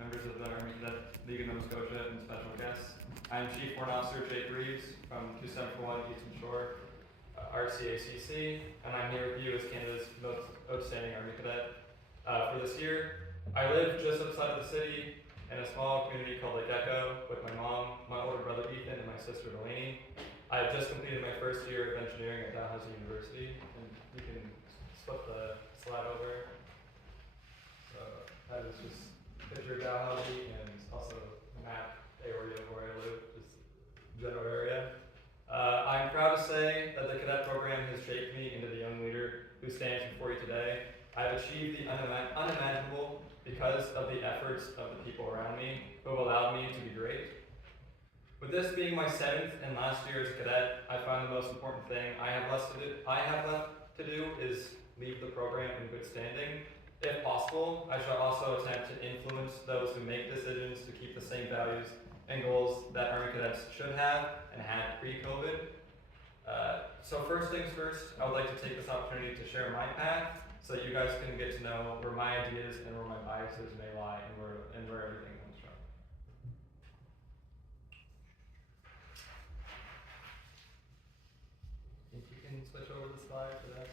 members of the Army Cadet League of Nova Scotia, and special guests. I'm Chief Warrant Officer Jake Reeves from 271 Eastern Shore, RCACC, and I'm here with you as Canada's most outstanding Army Cadet. For this year, I live just outside of the city in a small community called Lake Echo with my mom, my older brother Ethan, and my sister Delaney. I have just completed my first year of engineering at Dalhousie University, and you can flip the slide over. So that is just a picture of Dalhousie and also a map area of where I live, just general area. I'm proud to say that the cadet program has shaped me into the young leader who stands before you today. I've achieved the unimaginable because of the efforts of the people around me who have allowed me to be great. With this being my 7th and last year as a cadet, I find the most important thing I have left to do is leave the program in good standing. If possible, I shall also attempt to influence those who make decisions to keep the same values and goals that Army cadets should have and had pre-COVID. So first things first, I would like to take this opportunity to share my path so that you guys can get to know where my ideas and where my biases may lie and where everything comes from. If you can switch over the slide for that.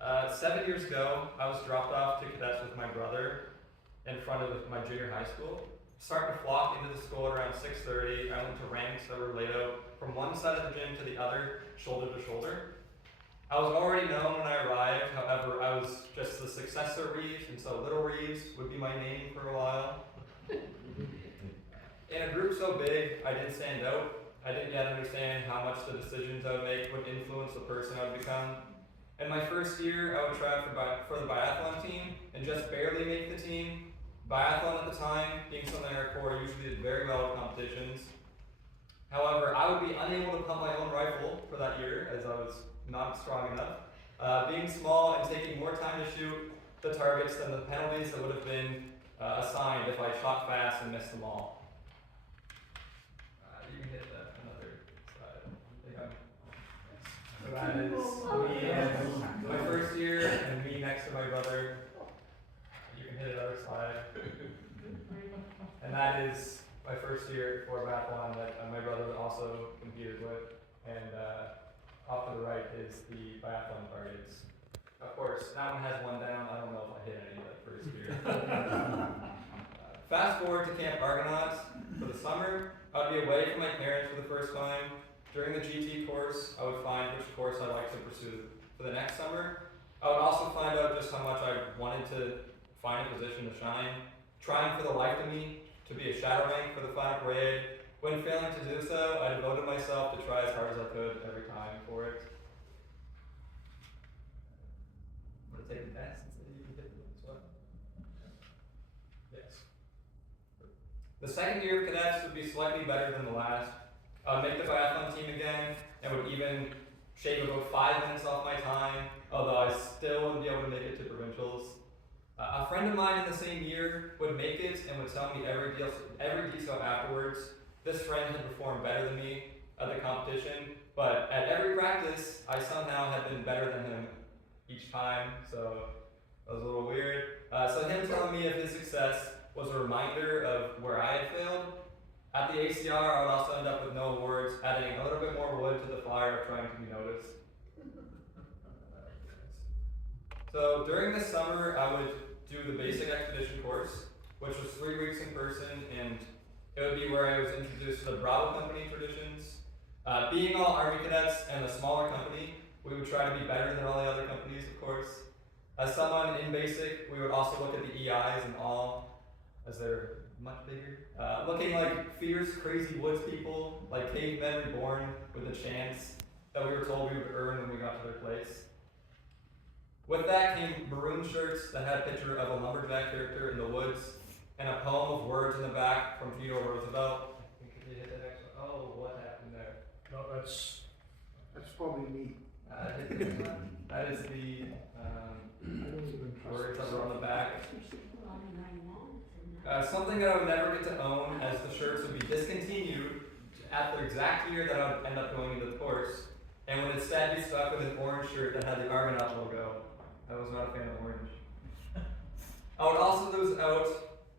Yes. 7 years ago, I was dropped off to cadets with my brother in front of my junior high school. Starting to flock into the school at around 6:30, I went to ranks that were laid out from one side of the gym to the other, shoulder to shoulder. I was already known when I arrived, however, I was just the successor Reeves, and so Little Reeves would be my name for a while. In a group so big, I didn't stand out. I didn't yet understand how much the decisions I would make would influence the person I would become. In my first year, I would try out for the biathlon team and just barely make the team. Biathlon at the time, being something our Corps usually did very well in competitions. However, I would be unable to pump my own rifle for that year as I was not strong enough. Being small and taking more time to shoot the targets than the penalties that would have been assigned if I shot fast and missed them all. You can hit that another slide. So that is me in my first year and me next to my brother. You can hit another slide. And that is my first year for biathlon that my brother also competed with. And off to the right is the biathlon targets. Of course, that one has one down. I don't know if I hit any that first year. Fast forward to Camp Argonauts for the summer. I would be away from my parents for the first time. During the GT course, I would find which course I'd like to pursue for the next summer. I would also find out just how much I wanted to find a position to shine. Trying for the life of me to be a shadow rank for the final parade. When failing to do so, I devoted myself to try as hard as I could every time for it. I'm going to take the test and see if you can hit this one. Yes. The second year of cadets would be slightly better than the last. I would make the biathlon team again and would even shave about 5 minutes off my time, although I still wouldn't be able to make it to provincials. A friend of mine in the same year would make it and would tell me every detail afterwards. This friend had performed better than me at the competition, but at every practice, I somehow had been better than him each time, so that was a little weird. So him telling me of his success was a reminder of where I had failed. At the ACR, I would also end up with no awards, adding a little bit more wood to the fire of trying to be noticed. So during the summer, I would do the basic expedition course, which was 3 weeks in person, and it would be where I was introduced to the Bravo Company traditions. Being all Army cadets and a smaller company, we would try to be better than all the other companies, of course. As someone in basic, we would also look at the EIs and all, as they're much bigger. Looking like fierce, crazy woods people, like cavemen reborn with a chance that we were told we would earn when we got to their place. With that came maroon shirts that had a picture of a lumberjack character in the woods and a poem of words in the back from Theodore Roosevelt. Could you hit that next one? Oh, what happened there? No, that's probably me. That is the words that were on the back. Something that I would never get to own, as the shirts would be discontinued at the exact year that I would end up going into the course, and would instead be stuck with an orange shirt that had the Argonaut logo. I was not a fan of orange. I would also lose out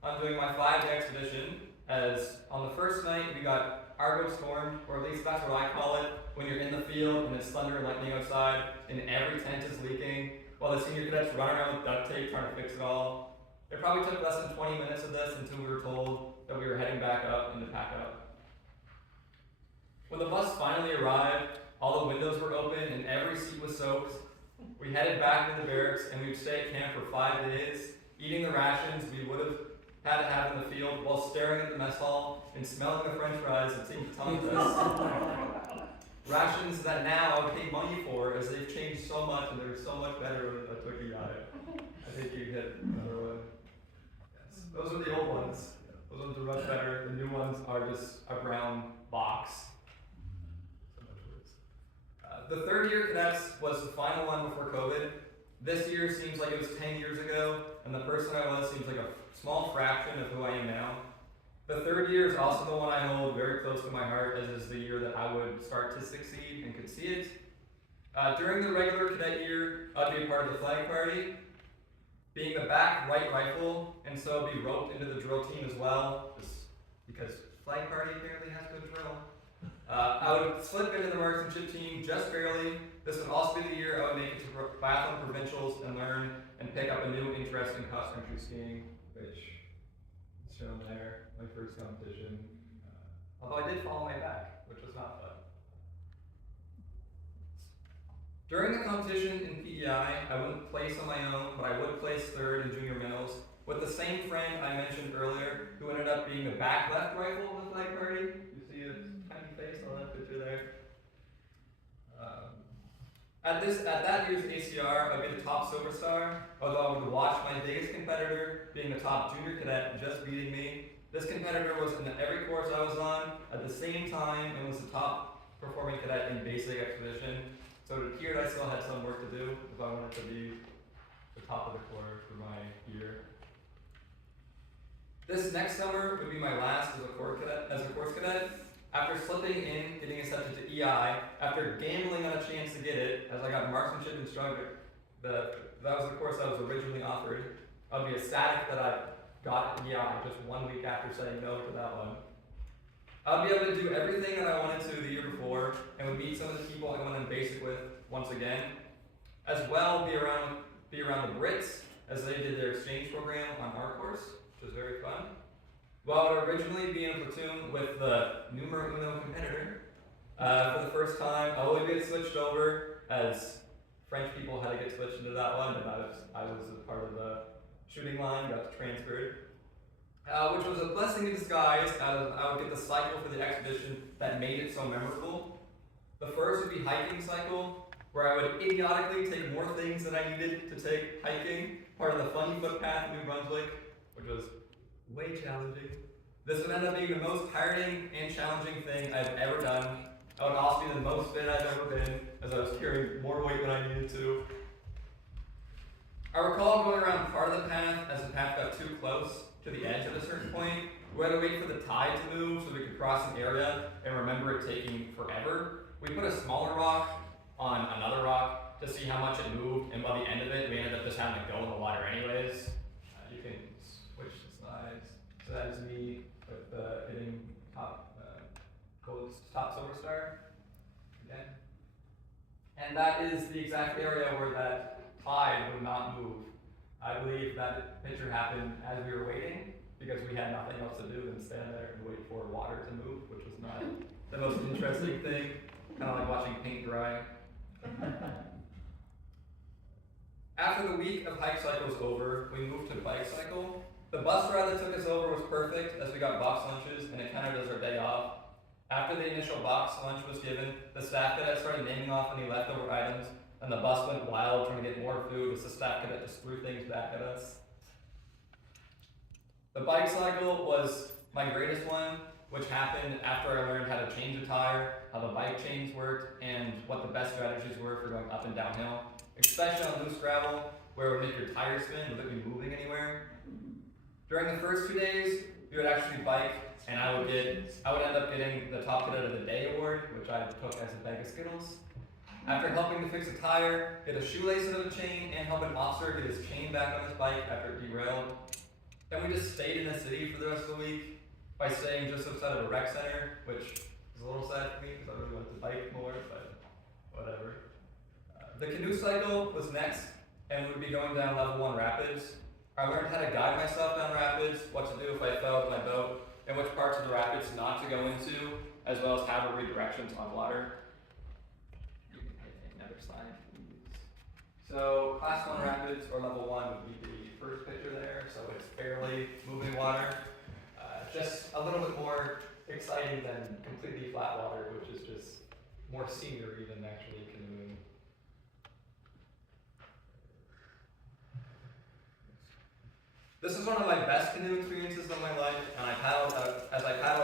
on doing my 5-day expedition, as on the first night we got Argo stormed, or at least that's what I call it, when you're in the field and it's thunder and lightning outside and every tent is leaking, while the senior cadets run around with duct tape trying to fix it all. It probably took less than 20 minutes of this until we were told that we were heading back up and to pack up. When the bus finally arrived, all the windows were open and every seat was soaked. We headed back into the barracks and we would stay at camp for 5 days, eating the rations we would have had to have in the field while staring at the mess hall and smelling the french fries that seemed to taunt us. Rations that now I would pay money for, as they've changed so much and they're so much better with a Twiki guy. I think you hit another one. Yes. Those are the old ones. Those ones are much better. The new ones are just a brown box. So much worse. The third year cadets was the final one before COVID. This year seems like it was 10 years ago, and the person I was seems like a small fraction of who I am now. The third year is also the one I hold very close to my heart, as is the year that I would start to succeed and could see it. During the regular cadet year, I'd be a part of the flag party, being the back right rifle, and so be roped into the drill team as well, just because flag party apparently has good drill. I would slip into the marksmanship team just barely. This would also be the year I would make it to biathlon provincials and learn and pick up a new interest in cross-country skiing, which is shown there. My first competition, although I did fall on my back, which was not fun. During the competition in PEI, I wouldn't place on my own, but I would place third in junior medals with the same friend I mentioned earlier, who ended up being the back left rifle of the flag party. You see his tiny face on that picture there. At that year's ACR, I'd be the top silver star, although I would watch my biggest competitor, being the top junior cadet, just beating me. This competitor was in every course I was on at the same time and was the top performing cadet in basic expedition. So it appeared I still had some work to do if I wanted to be the top of the course for my year. This next summer would be my last as a course cadet. After slipping in, getting accepted to EI, after gambling on a chance to get it, as I got marksmanship instructor, that was the course I was originally offered. I'd be ecstatic that I got EI just 1 week after saying no to that one. I'd be able to do everything that I wanted to the year before, and would meet some of the people I went in basic with once again. As well, be around the Brits, as they did their exchange program on our course, which was very fun. Well, I would originally be in a platoon with the numero uno competitor. For the first time, I would get switched over, as French people had to get switched into that one, and I was a part of the shooting line, got transferred. Which was a blessing in disguise, as I would get the cycle for the expedition that made it so memorable. The first would be hiking cycle, where I would idiotically take more things than I needed to take hiking, part of the funny footpath in New Brunswick, which was way challenging. This would end up being the most tiring and challenging thing I've ever done. I would also be the most fit I've ever been, as I was carrying more weight than I needed to. I recall going around part of the path as the path got too close to the edge at a certain point. We had to wait for the tide to move so we could cross an area and remember it taking forever. We put a smaller rock on another rock to see how much it moved, and by the end of it, we ended up just having to go in the water anyways. You can switch the slides. So that is me with hitting top silver star again. And that is the exact area where that tide would not move. I believe that picture happened as we were waiting, because we had nothing else to do than stand there and wait for water to move, which was not the most interesting thing. Kind of like watching paint dry. After the week of hike cycle was over, we moved to bike cycle. The bus ride that took us over was perfect, as we got box lunches and it counted as our day off. After the initial box lunch was given, the staff cadet started naming off any leftover items, and the bus went wild trying to get more food as the staff cadet just threw things back at us. The bike cycle was my greatest one, which happened after I learned how to change a tire, how the bike chains worked, and what the best strategies were for going up and downhill, especially on loose gravel, where it would make your tire spin without you moving anywhere. During the first 2 days, we would actually bike, and I would end up getting the top cadet of the day award, which I took as a bag of Skittles. After helping to fix a tire, get a shoelace out of a chain, and help an officer get his chain back on his bike after it derailed. Then we just stayed in the city for the rest of the week by staying just outside of a rec center, which is a little sad for me because I really wanted to bike more, but whatever. The canoe cycle was next, and we would be going down level 1 rapids. I learned how to guide myself down rapids, what to do if I fell with my boat, and which parts of the rapids not to go into, as well as how to read directions on water. You can hit another slide, please. So, class 1 rapids, or level 1, would be the first picture there, so it's barely moving water. Just a little bit more exciting than completely flat water, which is just more scenery than actually canoeing. This is one of my best canoe experiences of my life, and I paddled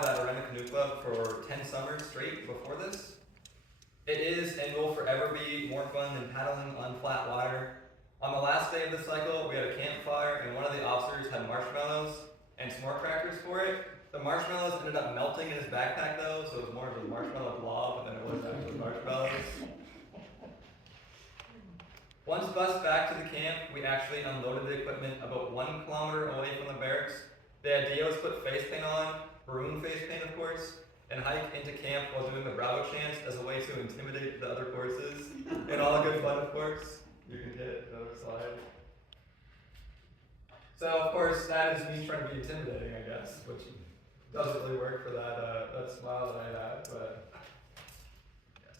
at Arena Canoe Club for 10 summers straight before this. It is and will forever be more fun than paddling on flat water. On the last day of the cycle, we had a campfire, and one of the officers had marshmallows and s'more crackers for it. The marshmallows ended up melting in his backpack though, so it was more of a marshmallow blob than it was actually marshmallows. Once bused back to the camp, we actually unloaded the equipment about 1 kilometer away from the barracks. The idea was put face paint on, maroon face paint of course, and hike into camp while doing the Bravo chants as a way to intimidate the other courses. And all good fun of course. You can hit another slide. So of course that is me trying to be intimidating, I guess, which doesn't really work for that smile that I had, but yes.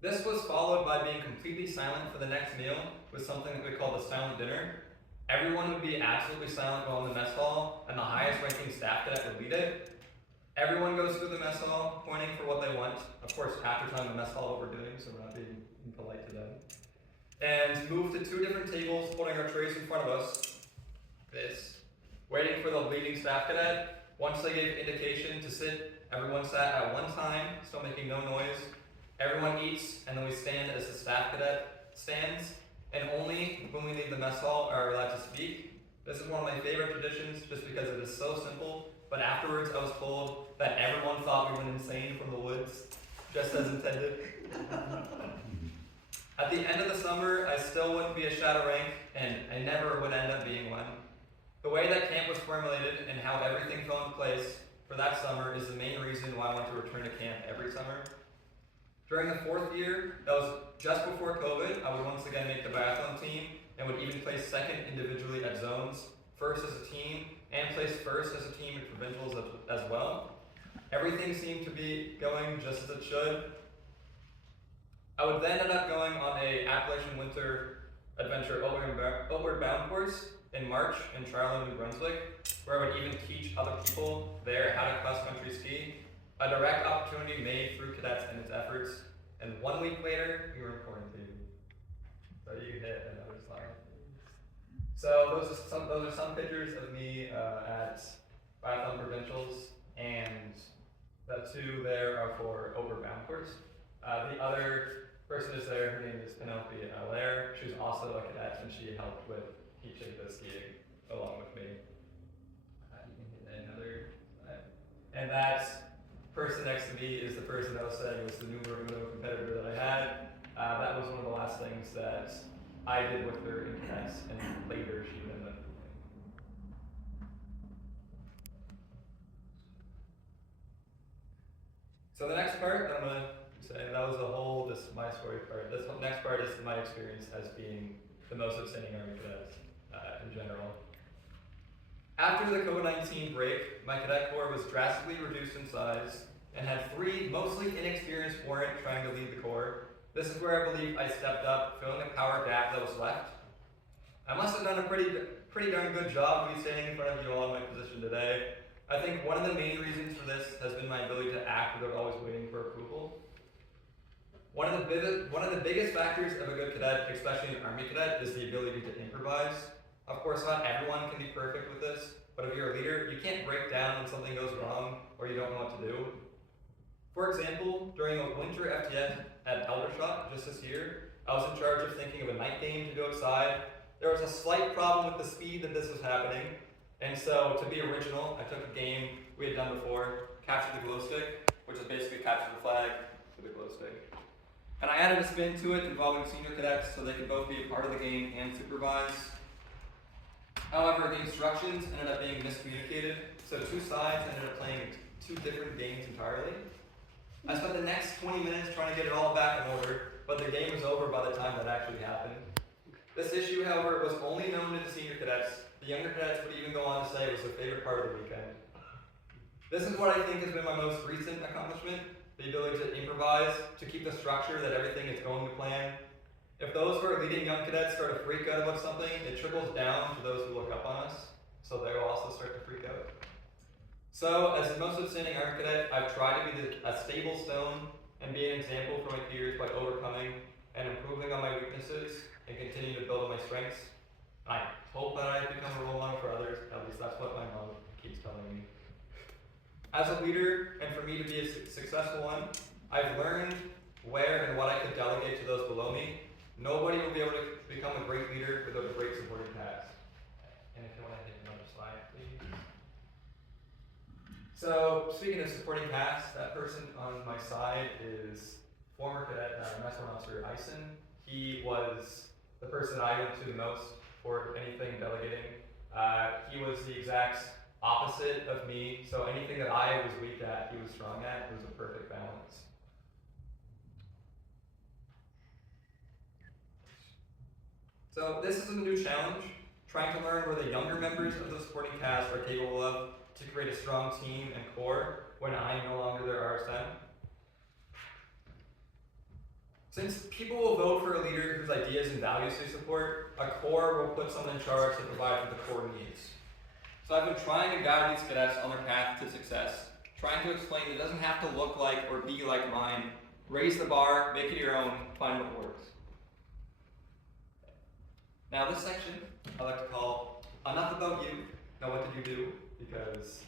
This was followed by being completely silent for the next meal with something that we call the silent dinner. Everyone would be absolutely silent while in the mess hall, and the highest ranking staff cadet would lead it. Everyone goes through the mess hall, pointing for what they want. Of course, after time the mess hall overdoing, so we're not being impolite to them. And move to 2 different tables, holding our trays in front of us. Waiting for the leading staff cadet. Once they gave indication to sit, everyone sat at one time, still making no noise. Everyone eats, and then we stand as the staff cadet stands, and only when we leave the mess hall are we allowed to speak. This is one of my favorite traditions, just because it is so simple, but afterwards I was told that everyone thought we went insane from the woods, just as intended. At the end of the summer, I still wouldn't be a shadow rank, and I never would end up being one. The way that camp was formulated and how everything fell into place for that summer is the main reason why I want to return to camp every summer. During the 4th year, that was just before COVID, I would once again make the biathlon team and would even place 2nd individually at zones, 1st as a team, and place 1st as a team at provincials as well. Everything seemed to be going just as it should. I would then end up going on a Appalachian Winter Adventure outward bound course in March in Charlotte, New Brunswick, where I would even teach other people there how to cross-country ski. A direct opportunity made through cadets and its efforts, and 1 week later, we were in quarantine. So you can hit another slide. So those are some pictures of me at biathlon provincials, and the 2 there are for outward bound course. The other person is there, her name is Penelope Allaire. She was also a cadet, and she helped with teaching the skiing along with me. You can hit another slide. And that person next to me is the person I was saying was the numero uno competitor that I had. That was one of the last things that I did with her in cadets, and later she ended up doing. So the next part that I'm going to say, that was the whole, my story part. This next part is my experience as being the most outstanding Army cadet in general. After the COVID-19 break, my cadet corps was drastically reduced in size and had 3 mostly inexperienced warrant trying to lead the corps. This is where I believe I stepped up, filling the power gap that was left. I must have done a pretty darn good job to be standing in front of you all in my position today. I think one of the main reasons for this has been my ability to act without always waiting for approval. One of the biggest factors of a good cadet, especially an Army cadet, is the ability to improvise. Of course, not everyone can be perfect with this, but if you're a leader, you can't break down when something goes wrong or you don't know what to do. For example, during a winter FTS at Aldershot just this year, I was in charge of thinking of a night game to go outside. There was a slight problem with the speed that this was happening, and so to be original, I took a game we had done before, capture the glow stick, which is basically capture the flag with a glow stick. And I added a spin to it involving senior cadets so they could both be a part of the game and supervise. However, the instructions ended up being miscommunicated, so two sides ended up playing two different games entirely. I spent the next 20 minutes trying to get it all back in order, but the game was over by the time that actually happened. This issue, however, was only known to the senior cadets. The younger cadets would even go on to say it was their favorite part of the weekend. This is what I think has been my most recent accomplishment, the ability to improvise, to keep the structure that everything is going to plan. If those who are leading young cadets start to freak out about something, it trickles down to those who look up on us, so they will also start to freak out. So, as the most outstanding Army Cadet, I've tried to be a stable stone and be an example for my peers by overcoming and improving on my weaknesses and continue to build on my strengths. I hope that I become a role model for others, at least that's what my mom keeps telling me. As a leader, and for me to be a successful one, I've learned where and what I could delegate to those below me. Nobody will be able to become a great leader without a great supporting cast. And if you want to hit another slide, please. So, speaking of supporting cast, that person on my side is former cadet Master Officer Eisen. He was the person I went to the most for anything delegating. He was the exact opposite of me, so anything that I was weak at, he was strong at. It was a perfect balance. So this is a new challenge, trying to learn where the younger members of the supporting cast are capable of to create a strong team and core when I am no longer their RSM. Since people will vote for a leader whose ideas and values they support, a core will put someone in charge to provide for the core needs. So I've been trying to guide these cadets on their path to success, trying to explain that it doesn't have to look like or be like mine. Raise the bar, make it your own, find what works. Now this section I like to call Enough About You, Now What Did You Do? Because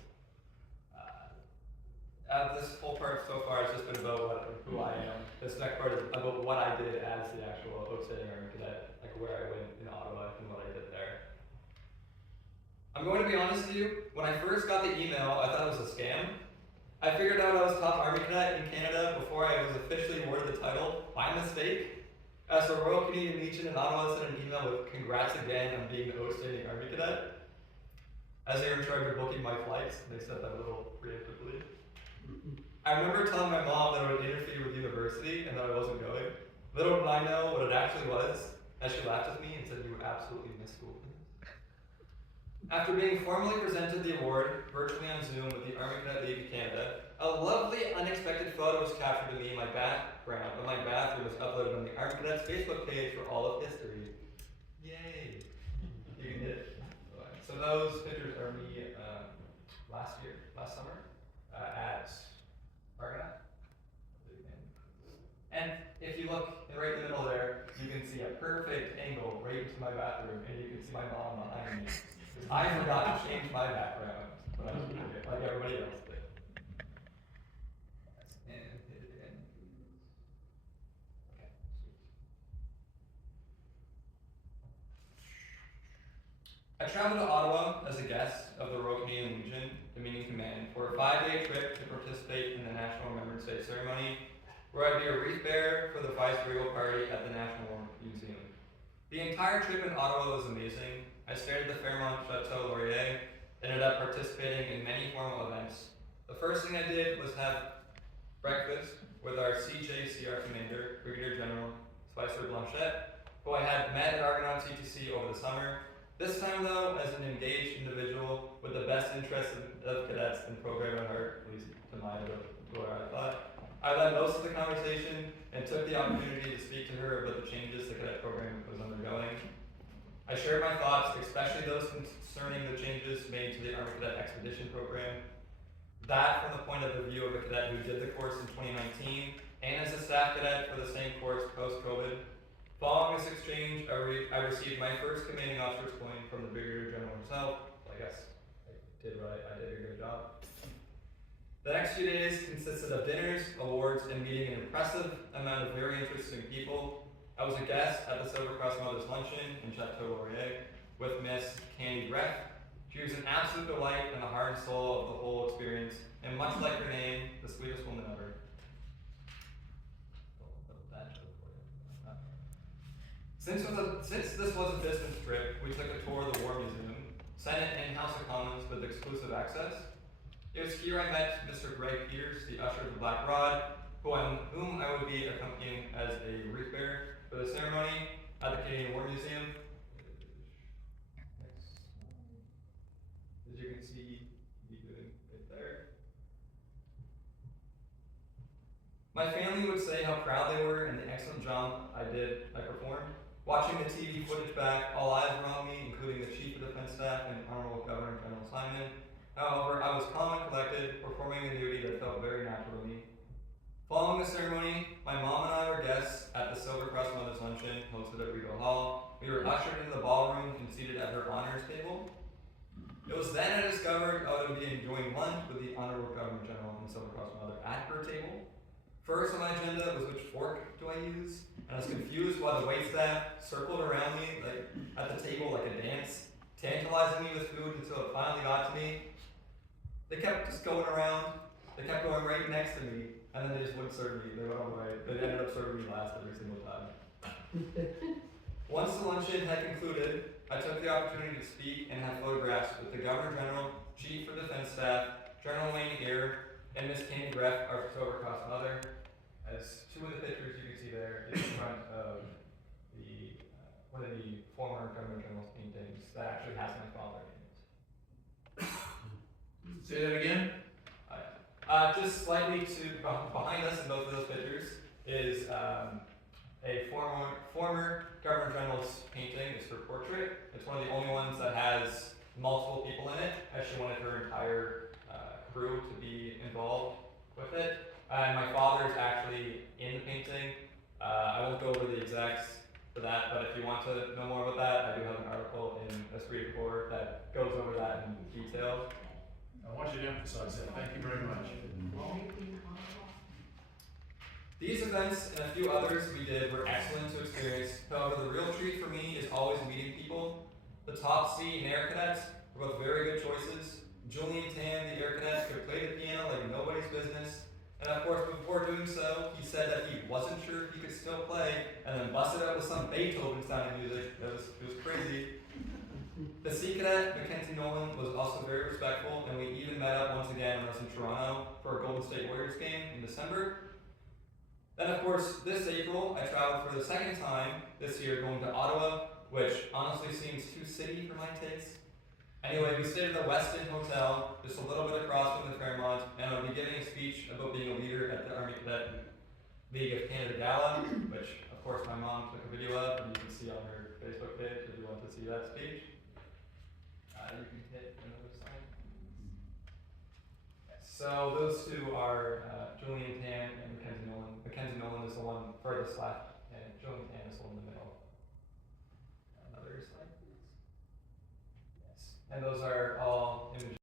this whole part so far has just been about who I am. This next part is about what I did as the actual outstanding Army Cadet, like where I went in Ottawa and what I did there. I'm going to be honest with you, when I first got the email, I thought it was a scam. I figured out I was top Army Cadet in Canada before I was officially awarded the title by mistake. As the Royal Canadian Legion in Ottawa sent an email with congrats again on being the outstanding Army Cadet. As they were in charge of booking my flights, they said that a little preemptively. I remember telling my mom that it would interfere with university and that I wasn't going. Little did I know what it actually was, as she laughed with me and said, "You absolutely missed school." After being formally presented the award, virtually on Zoom with the Army Cadet League of Canada, a lovely, unexpected photo was captured of me in my background, and my bathroom was uploaded on the Army Cadets Facebook page for all of history. Yay! You can hit it. So those pictures are me last summer, at Argonaut. And if you look right in the middle there, you can see a perfect angle right into my bathroom, and you can see my mom behind me. I forgot to change my background, but I was doing it like everybody else did. And hit it again. Okay. I traveled to Ottawa as a guest of the Royal Canadian Legion, Dominion Command, for a 5-day trip to participate in the National Remembrance Day ceremony, where I'd be a wreath bearer for the Vice-Regal Party at the National War Museum. The entire trip in Ottawa was amazing. I stayed at the Fairmont Chateau Laurier, ended up participating in many formal events. The first thing I did was have breakfast with our CJCR commander, Brigadier General Spicer Blanchette, who I had met at Argonaut CTC over the summer. This time though, as an engaged individual with the best interests of cadets and program at heart, at least to mine, where I thought. I led most of the conversation and took the opportunity to speak to her about the changes the cadet program was undergoing. I shared my thoughts, especially those concerning the changes made to the Army Cadet Expedition Program. That from the point of view of a cadet who did the course in 2019 and as a staff cadet for the same course post-COVID. Following this exchange, I received my first commanding officer's point from the Brigadier General himself. I guess I did a good job. The next few days consisted of dinners, awards, and meeting an impressive amount of very interesting people. I was a guest at the Silver Cross Mothers Luncheon in Chateau Laurier with Miss Candy Breck. She was an absolute delight and the heart and soul of the whole experience, and much like her name, the sweetest woman ever. That joke for you. Since this was a business trip, we took a tour of the War Museum, Senate and House of Commons with exclusive access. It was here I met Mr. Greg Peters, the usher of the Black Rod, whom I would be accompanying as a wreath bearer for the ceremony at the Canadian War Museum. As you can see, right there. My family would say how proud they were and the excellent job I performed. Watching the TV footage back, all eyes were on me, including the Chief of Defense Staff and Honorable Governor General Simon. However, I was calm and collected, performing a duty that felt very natural to me. Following the ceremony, my mom and I were guests at the Silver Cross Mothers Luncheon hosted at Regal Hall. We were ushered into the ballroom and seated at her honors table. It was then I discovered I would be enjoying lunch with the Honorable Governor General and Silver Cross Mother at her table. First on my agenda was which fork do I use, and I was confused why the waitstaff circled around me at the table like a dance, tantalizing me with food until it finally got to me. They kept just going around. They kept going right next to me, and then they just wouldn't serve me. They went all the way. They ended up serving me last every single time. Once the luncheon had concluded, I took the opportunity to speak and have photographs with the Governor General, Chief of Defense Staff, General Wayne Ear, and Miss Candy Greff, our Silver Cross Mother. As two of the pictures you can see there is in front of one of the former Governor General's paintings that actually has my father in it. Say that again? Just slightly behind us in both of those pictures is a former Governor General's painting. It's her portrait. It's one of the only ones that has multiple people in it, as she wanted her entire crew to be involved with it. And my father is actually in the painting. I won't go over the exacts for that, but if you want to know more about that, I do have an article in Esprit de Corps that goes over that in detail. I want you to emphasize that. Thank you very much. These events and a few others we did were excellent to experience. However, the real treat for me is always meeting people. The Top C and Air Cadets were both very good choices. Julian Tan, the Air Cadet, could play the piano like nobody's business. And of course, before doing so, he said that he wasn't sure if he could still play, and then busted out with some Beethoven sounding music. It was crazy. The Sea Cadet, Mackenzie Nolan, was also very respectful, and we even met up once again when I was in Toronto for a Golden State Warriors game in December. Then, of course, this April, I traveled for the second time this year going to Ottawa, which honestly seems too city for my taste. Anyway, we stayed at the Westin Hotel, just a little bit across from the Fairmont, and I'll be giving a speech about being a leader at the Army Cadet League of Canada Gala, which, of course, my mom took a video of, and you can see on her Facebook page if you want to see that speech. You can hit another slide. So those two are Julian Tan and Mackenzie Nolan. Mackenzie Nolan is the one furthest left, and Julian Tan is the one in the middle. Another slide, please. Yes. And those are